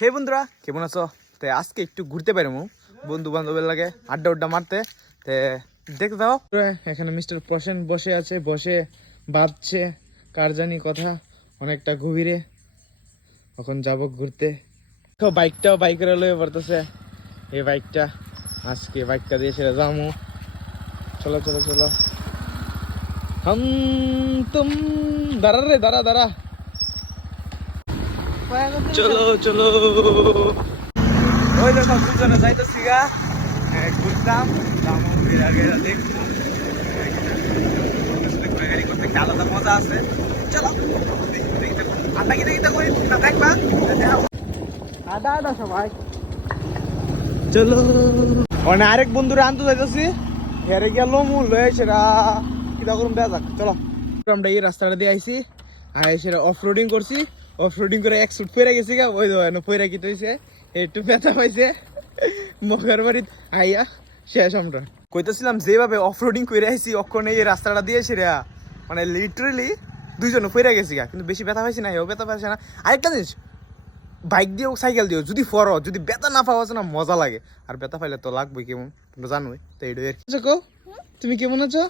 হে বন্ধুরা, কেমন আছো? তে আজকে একটু ঘুরতে পারব বন্ধু বান্ধবের লাগে আড্ডা উড্ডা মারতে। তে দেখতে দাও এখানে মিস্টার প্রসেন বসে আছে, বসে বাঁধছে কার জানি কথা, অনেকটা গভীরে। এখন যাব ঘুরতে। বাইকটাও বাইকের লয়ে পড়তেছে। এই বাইকটা, আজকে বাইকটা দিয়ে সেটা যাব। চলো চলো চলো। হম, তুম, দাঁড়া রে, দাঁড়া দাঁড়া। চলো চলো। ওই দেখো দুজনে যাইতেছি গা। ঘুরতাম আলাদা মজা আছে। চলো সবাই। চলো। আরেক বন্ধুরা আনতে যাইতেছি। হেরে গেল মূল যাক চলো। আমরা এই রাস্তাটা দিয়ে আইছি আর সেটা অফ রোডিং করছি। অফ রোডিং করে এক সুট পরে গেছি গা ওই দেখো পরে কি হইছে একটু ব্যথা পাইছে। মগের বাড়িত আইয়া শেষ আমরা। কইতেছিলাম যেভাবে অফ রোডিং করে আইছি অক্ষণ এই রাস্তাটা দিয়ে সেরা মানে লিটারেলি দুইজন পরে গেছি গা কিন্তু বেশি ব্যথা পাইছি না এও ব্যথা পাইছে না। আরেকটা জিনিস বাইক দিও সাইকেল দিও যদি ফর যদি ব্যথা না পাওয়া না মজা লাগে। আর ব্যথা পাইলে তো লাগবে কেমন তোমরা জানোই তো এইটাই। আচ্ছা, তুমি কেমন আছো?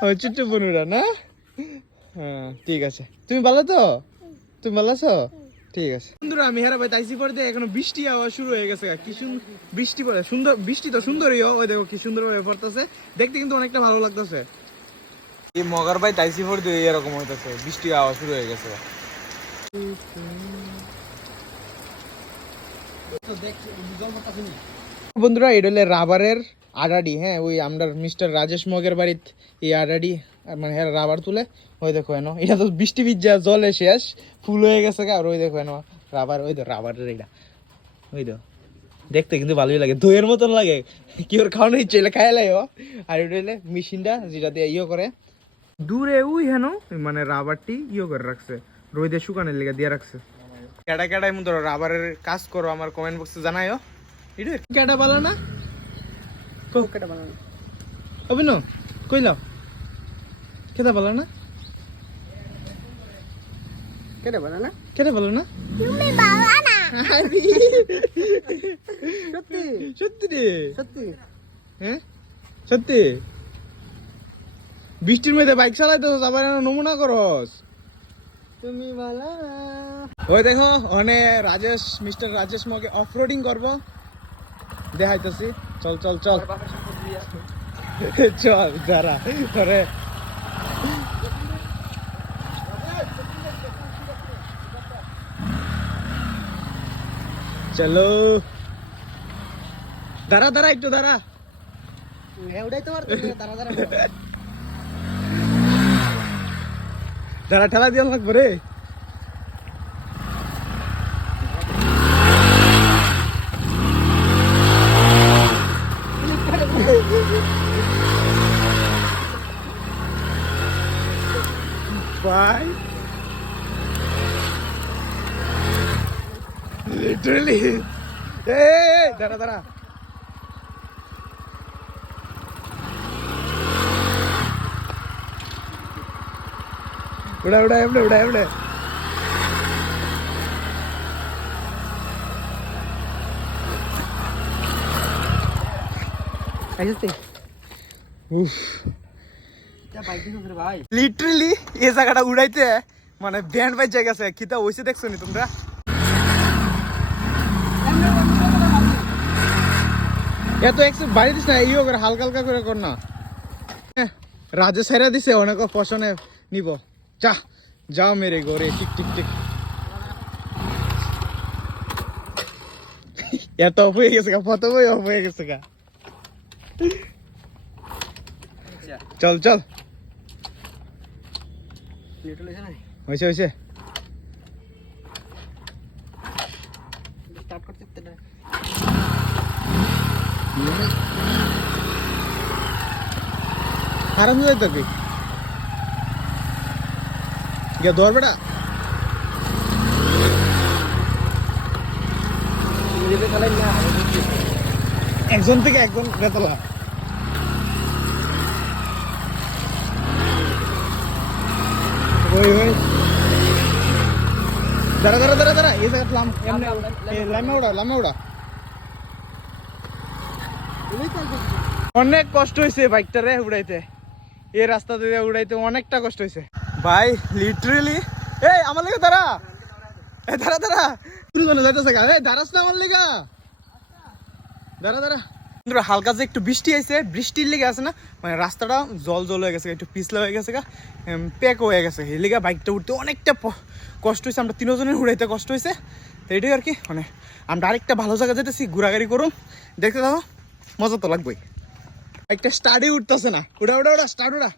আমার না? হ্যাঁ ঠিক আছে। তুমি ভালো তো? তুমি ভালো আছো? ঠিক আছে। বন্ধুরা, আমি হেরা ভাই তাইসি পরে দিয়ে বৃষ্টি আওয়া শুরু হয়ে গেছে কি বৃষ্টি পড়ে সুন্দর বৃষ্টি তো সুন্দরই ওই দেখো কি সুন্দর ভাবে পড়তেছে। দেখতে কিন্তু অনেকটা ভালো লাগতেছে। এই মগার ভাই তাইসি পরে দিয়ে এরকম হইতেছে, বৃষ্টি আওয়া শুরু হয়ে গেছে বন্ধুরা, এটা হলে রাবারের আডাডি হ্যাঁ ওই আমরা মিস্টার রাজেশ মগের বাড়িত এই আডাডি মানে হ্যাঁ রাবার তুলে, ওই দেখো এনো, এটা তো বৃষ্টি ভিজা জলে শেষ ফুল হয়ে গেছে আর ওই দেখো এনো, রাবার, ওই তো রাবারের এটা, ওই তো দেখতে কিন্তু ভালোই লাগে, দইয়ের মতন লাগে, কি ওর খাওয়ানো ইচ্ছে, এলে খাই লাগে আর এটা হলে মেশিনটা, যেটা দিয়ে ইয়ে করে, দূরে ওই হেন মানে রাবারটি ইয়ে করে রাখছে, রোদে শুকানোর লেগে দিয়ে রাখছে। কেডা কেডাই ধরো রাবারের কাজ করো, আমার কমেন্ট বক্সে জানাইও। এটা ভালো না? কেটে বানানো অভিন কইলাও কেডা ভালো না? কেটে বানানো কেডা ভালো না? তুমি বাবা না। সত্যি? সত্যি রে। সত্যি? হ্যাঁ সত্যি? বৃষ্টির মধ্যে বাইক চালাইতেছ আবার এনে নমুনা করস। তুমি বালা ওই দেখো অনে রাজেশ মিস্টার রাজেশ মগে অফরোডিং করব। দেখাইতেছি। চল চল চল। চল দাঁড়া করে চলো। দাঁড়া দাঁড়া একটু দাঁড়া। তারা দাঁড়া ঠেলা দিয়ে লাগবো রে। Bye. Literally. Hey, দাঁড়া দাঁড়া উড়া উড়া এমনে উড়া এমনে আইসতে উফ বাইক দিন ভাই লিটারালি এই জায়গাটা উড়াইতে মানে ব্যান্ড বাজে গেছে। কিতা হইছে দেখছ নি তোমরা? এত একটু বাড়ি দিস না ইয়ে করে হালকা হালকা করে কর না। রাজে সেরা দিছে অনেক পশনে নিব। যা যাও মেরে ঘরে টিক টিক টিক। এত অফ হয়ে গেছে গা ফটো বই অফ হয়ে গেছে গা। চল চল। হয়েছে হয়েছে। আরাম হয়ে থাকবি গিয়ে ধর বেটা। একজন থেকে একজন বেতলা ওই ওই। দাঁড়া দাঁড়া দাঁড়া দাঁড়া। এই জায়গা লাম এমনি লামে উড়া লামে উড়া। অনেক কষ্ট হয়েছে বাইকটারে উড়াইতে। এই রাস্তা দিয়ে উড়াইতে অনেকটা কষ্ট হয়েছে ভাই লিটারেলি এই আমার লেগে দাঁড়া। এ দাঁড়া দাঁড়া। তুই যাইতেছে গা। এই দাঁড়াস না আমার লেগা। দাঁড়া দাঁড়া। বন্ধুরা, হালকা যে একটু বৃষ্টি আইছে বৃষ্টির লেগে আছে না মানে রাস্তাটা জল জল হয়ে গেছে একটু পিছলা হয়ে গেছে গা প্যাক হয়ে গেছে এই লেগে বাইকটা উঠতে অনেকটা কষ্ট হয়েছে আমরা তিনজনের উড়াইতে কষ্ট হয়েছে তো এটাই আর কি মানে আমরা আরেকটা ভালো জায়গা যেতেছি ঘোরাঘুরি করুন দেখতে দাও মজা তো লাগবেই। একটা স্টাডি উঠতেছে না। উড়া উড়া উড়া স্টার্ট উড়া।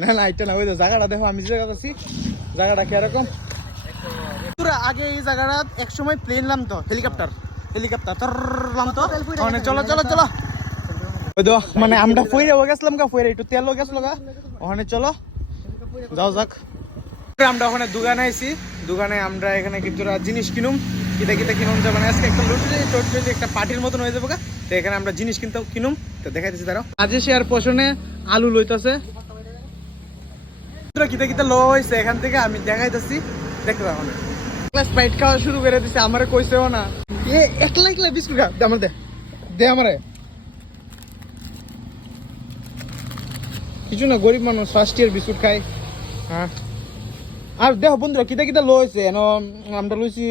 না না এটা না ওই জায়গাটা দেখো আমি যে জায়গাটা আছি জায়গাটা কীরকম? আগে এই জায়গাটা এক সময় প্লেন নাম তো হেলিকপ্টার হেলিকপ্টার তরলাম তো। মানে চলো চলো চলো। ওই মানে আমরা ফইরে হয়ে গেছিলাম গা ফইরে একটু তেল গেছিল গা। ওখানে চলো। যাও যাক। আমরা ওখানে দোকানে আইছি। দোকানে আমরা এখানে কিছু জিনিস কিনুম। কিতা কিতা কিনুম যে মানে আজকে একটা লুটে টোটে একটা পার্টির মতন হয়ে যাব গা তো এখানে আমরা জিনিস কিনতে কিনুম। তো দেখাই দিচ্ছি তারা আজকে সে আর পোষণে আলু লইতাছে। কিতা কিতা লো হয়েছে এখান থেকে আমি দেখাইতেছি। দেখতে পাবো না স্প্রাইট খাওয়া শুরু করে দিছে আমারে কইছেও না। এ, একলা একলা বিস্কুট খা, দে দে। দে কিছু না, গরিব মানুষ ফার্স্ট ইয়ার বিস্কুট খাই হ্যাঁ। আর দেখো বন্ধুরা, কিতা কিতা লো হয়েছে এন, আমরা লইছি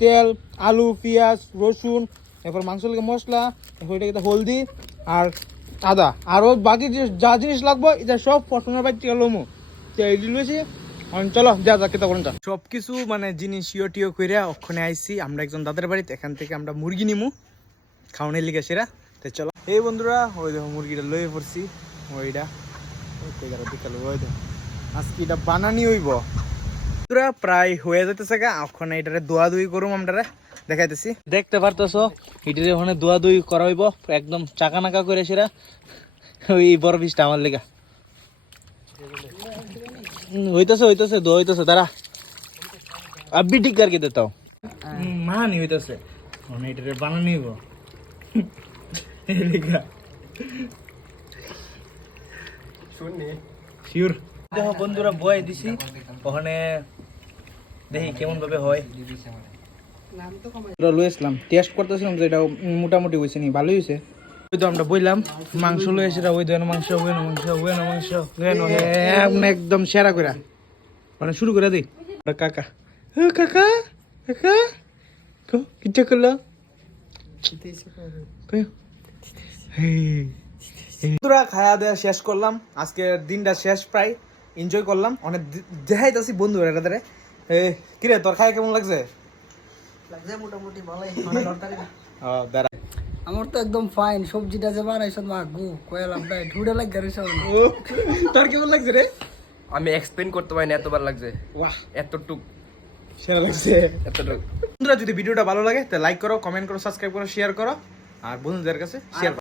তেল, আলু, পেঁয়াজ, রসুন, এরপর মাংস লাগে মশলা, এরপর এটা কিতা হলদি আর আদা। আরও বাকি যে জিনিস লাগবে, এটা সব পছন্দের বাইক থেকে লোমো তো এই লইছি চলো, যা যা কিতা করেন যা। সব মানে জিনিস ইয়ে টিও করে ওখানে আইসি আমরা একজন দাদার বাড়িতে, এখান থেকে আমরা মুরগি নিমু। খাওয়ানোর লিগে সেরা। তো চলো। এই বন্ধুরা, ওই দেখো, মুরগিটা লয়ে পড়ছি। ওইটা দেখো আজকে এটা বানানি হইব। প্রায় হয়ে যেতেছে গা। ওখানে এটারে দোয়া দুই করুম আমরা দেখাইতেছি। দেখতে পারতেছো, এটির ওখানে দোয়া দুই করা হইব। একদম চাকা নাকা করে সেরা। ওই বড় পিসটা আমার লেগা। হইতাছে হইতাছে দোয়া হইতাছে দাঁড়া। আব্বি ঠিক করকে দিতাও? মানি হইতেছে। ওখানে এটারে বানানি হইব। এই শিওর দেখো বন্ধুরা বয় দিছি। ওখানে দেখি কেমন ভাবে হয় লই আসলাম। টেস্ট করতেছিলাম যে এটা মোটামুটি হয়েছে নি ভালোই হয়েছে তো আমরা বললাম মাংস এসে ওই দেন মাংস ওই মাংস ওই মাংস একদম একদম সেরা করে মানে শুরু করে দিই। কাকা। কাকা কাকা। কিচ্ছা করল? কই? হেই। বন্ধুরা খাওয়া দাওয়া শেষ করলাম। আজকে দিনটা শেষ প্রায়। এনজয় করলাম। অনেক দেখাইতেছি বন্ধুরা এটাতে কিরে তোর খাই কেমন লাগছে? মোটামুটি ভালোই। ও, দাঁড়া। আমার তো একদম ফাইন সবজিটা যে বানাইছ মা গু কয়লাম ভাই ঢুড়ে লাগ গেছে সব ও তোর কেমন লাগছে রে? আমি এক্সপ্লেন করতে পারি না এতবার লাগছে। বাহ। এতটুক। সেরা লাগছে। এতটুক। বন্ধুরা যদি ভিডিওটা ভালো লাগে তাহলে লাইক করো কমেন্ট করো সাবস্ক্রাইব করো শেয়ার করো আর বন্ধুদের কাছে শেয়ার